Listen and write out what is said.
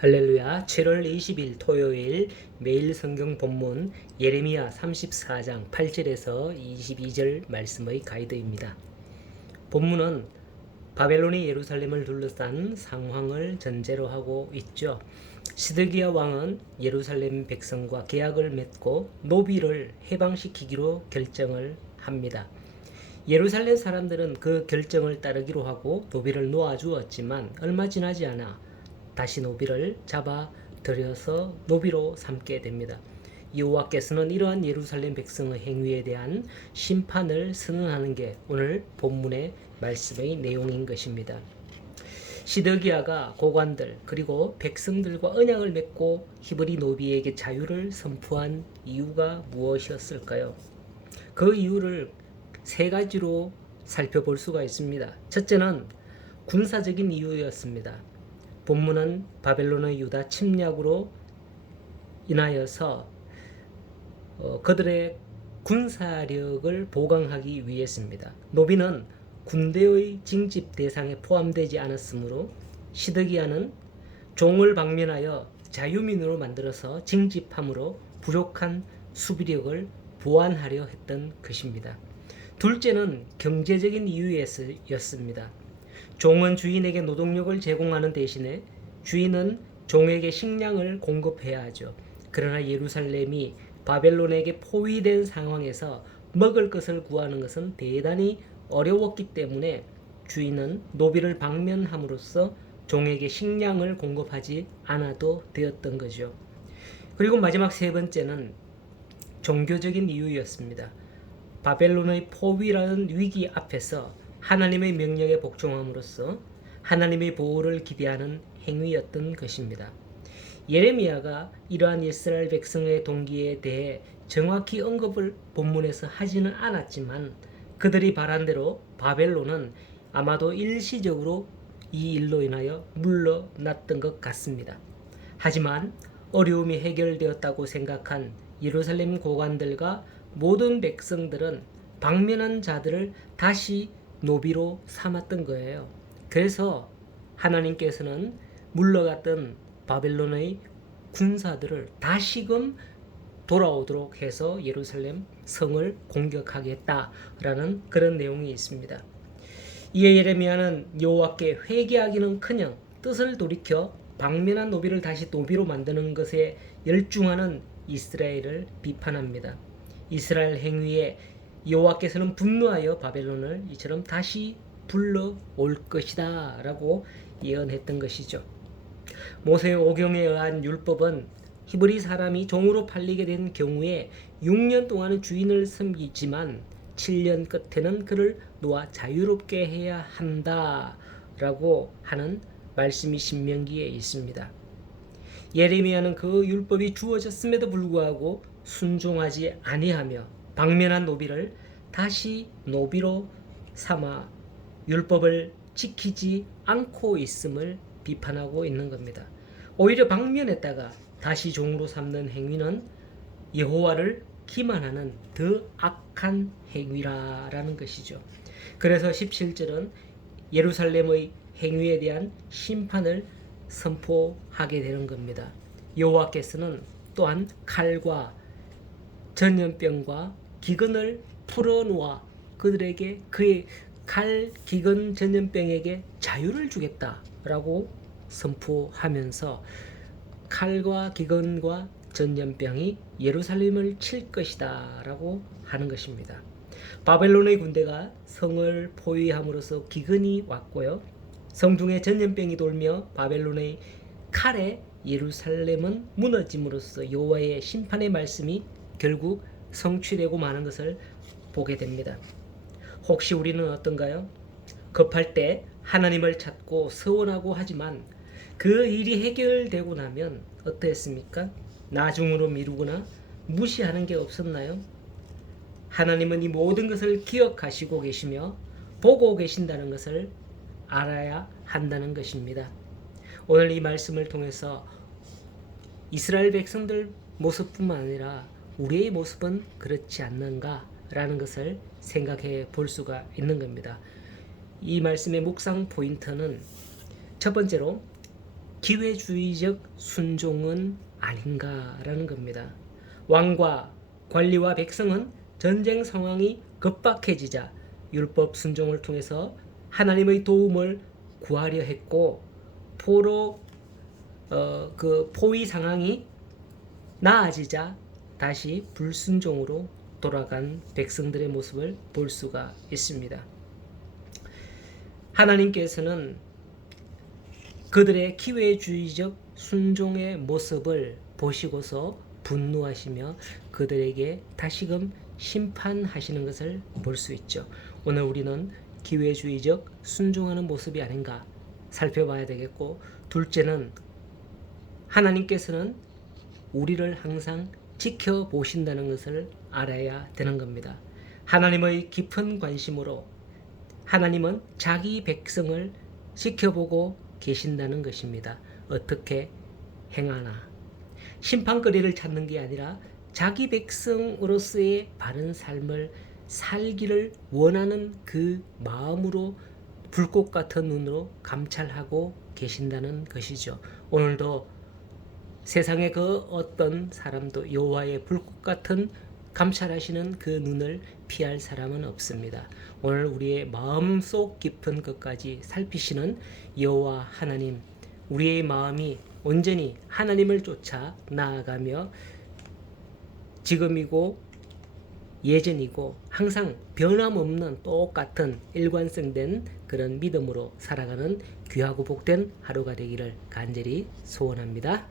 할렐루야. 7월 20일 토요일 매일 성경 본문 예레미야 34장 8절에서 22절 말씀의 가이드입니다. 본문은 바벨론이 예루살렘을 둘러싼 상황을 전제로 하고 있죠. 시드기야 왕은 예루살렘 백성과 계약을 맺고 노비를 해방시키기로 결정을 합니다. 예루살렘 사람들은 그 결정을 따르기로 하고 노비를 놓아주었지만 얼마 지나지 않아 다시 노비를 잡아 들여서 노비로 삼게 됩니다. 여호와께서는 이러한 예루살렘 백성의 행위에 대한 심판을 선언하는 게 오늘 본문의 말씀의 내용인 것입니다. 시드기야가 고관들 그리고 백성들과 언약을 맺고 히브리 노비에게 자유를 선포한 이유가 무엇이었을까요? 그 이유를 세 가지로 살펴볼 수가 있습니다. 첫째는 군사적인 이유였습니다. 본문은 바벨론의 유다 침략으로 인하여서 그들의 군사력을 보강하기 위해서입니다. 노비는 군대의 징집 대상에 포함되지 않았으므로 시드기야는 종을 방면하여 자유민으로 만들어서 징집함으로 부족한 수비력을 보완하려 했던 것입니다. 둘째는 경제적인 이유였습니다. 종은 주인에게 노동력을 제공하는 대신에 주인은 종에게 식량을 공급해야 하죠. 그러나 예루살렘이 바벨론에게 포위된 상황에서 먹을 것을 구하는 것은 대단히 어려웠기 때문에 주인은 노비를 방면함으로써 종에게 식량을 공급하지 않아도 되었던 거죠. 그리고 마지막 세 번째는 종교적인 이유였습니다. 바벨론의 포위라는 위기 앞에서 하나님의 명령에 복종함으로써 하나님의 보호를 기대하는 행위였던 것입니다. 예레미야가 이러한 이스라엘 백성의 동기에 대해 정확히 언급을 본문에서 하지는 않았지만 그들이 바란 대로 바벨론은 아마도 일시적으로 이 일로 인하여 물러났던 것 같습니다. 하지만 어려움이 해결되었다고 생각한 예루살렘 고관들과 모든 백성들은 방면한 자들을 다시 노비로 삼았던 거예요. 그래서 하나님께서는 물러갔던 바벨론의 군사들을 다시금 돌아오도록 해서 예루살렘 성을 공격하겠다라는 그런 내용이 있습니다. 이에 예레미야는 여호와께 회개하기는커녕 뜻을 돌이켜 방면한 노비를 다시 노비로 만드는 것에 열중하는 이스라엘을 비판합니다. 이스라엘 행위에 여호와께서는 분노하여 바벨론을 이처럼 다시 불러올 것이다 라고 예언했던 것이죠. 모세의 오경에 의한 율법은 히브리 사람이 종으로 팔리게 된 경우에 6년 동안은 주인을 섬기지만 7년 끝에는 그를 놓아 자유롭게 해야 한다 라고 하는 말씀이 신명기에 있습니다. 예레미야는 그 율법이 주어졌음에도 불구하고 순종하지 아니하며 방면한 노비를 다시 노비로 삼아 율법을 지키지 않고 있음을 비판하고 있는 겁니다. 오히려 방면했다가 다시 종으로 삼는 행위는 여호와를 기만하는 더 악한 행위라는 것이죠. 그래서 17절은 예루살렘의 행위에 대한 심판을 선포하게 되는 겁니다. 여호와께서는 또한 칼과 전염병과 기근을 풀어놓아 그들에게 그의 칼, 기근, 전염병에게 자유를 주겠다라고 선포하면서 칼과 기근과 전염병이 예루살렘을 칠 것이다 라고 하는 것입니다. 바벨론의 군대가 성을 포위함으로써 기근이 왔고요. 성중에 전염병이 돌며 바벨론의 칼에 예루살렘은 무너짐으로써 여호와의 심판의 말씀이 결국 성취되고 마는 것을 보게 됩니다. 혹시 우리는 어떤가요? 급할 때 하나님을 찾고 서원하고 하지만 그 일이 해결되고 나면 어떠했습니까? 나중으로 미루거나 무시하는 게 없었나요? 하나님은 이 모든 것을 기억하시고 계시며 보고 계신다는 것을 알아야 한다는 것입니다. 오늘 이 말씀을 통해서 이스라엘 백성들 모습뿐만 아니라 우리의 모습은 그렇지 않는가라는 것을 생각해 볼 수가 있는 겁니다. 이 말씀의 묵상 포인트는 첫 번째로 기회주의적 순종은 아닌가라는 겁니다. 왕과 관리와 백성은 전쟁 상황이 급박해지자 율법 순종을 통해서 하나님의 도움을 구하려 했고, 그 포위 상황이 나아지자 다시 불순종으로 돌아간 백성들의 모습을 볼 수가 있습니다. 하나님께서는 그들의 기회주의적 순종의 모습을 보시고서 분노하시며 그들에게 다시금 심판하시는 것을 볼 수 있죠. 오늘 우리는 기회주의적 순종하는 모습이 아닌가 살펴봐야 되겠고, 둘째는 하나님께서는 우리를 항상 지켜보신다는 것을 알아야 되는 겁니다. 하나님의 깊은 관심으로 하나님은 자기 백성을 지켜보고 계신다는 것입니다. 어떻게 행하나. 심판거리를 찾는 게 아니라 자기 백성으로서의 바른 삶을 살기를 원하는 그 마음으로 불꽃 같은 눈으로 감찰하고 계신다는 것이죠. 오늘도 세상의 그 어떤 사람도 여호와의 불꽃 같은 감찰하시는 그 눈을 피할 사람은 없습니다. 오늘 우리의 마음속 깊은 것까지 살피시는 여호와 하나님, 우리의 마음이 온전히 하나님을 쫓아 나아가며 지금이고 예전이고 항상 변함없는 똑같은 일관성된 그런 믿음으로 살아가는 귀하고 복된 하루가 되기를 간절히 소원합니다.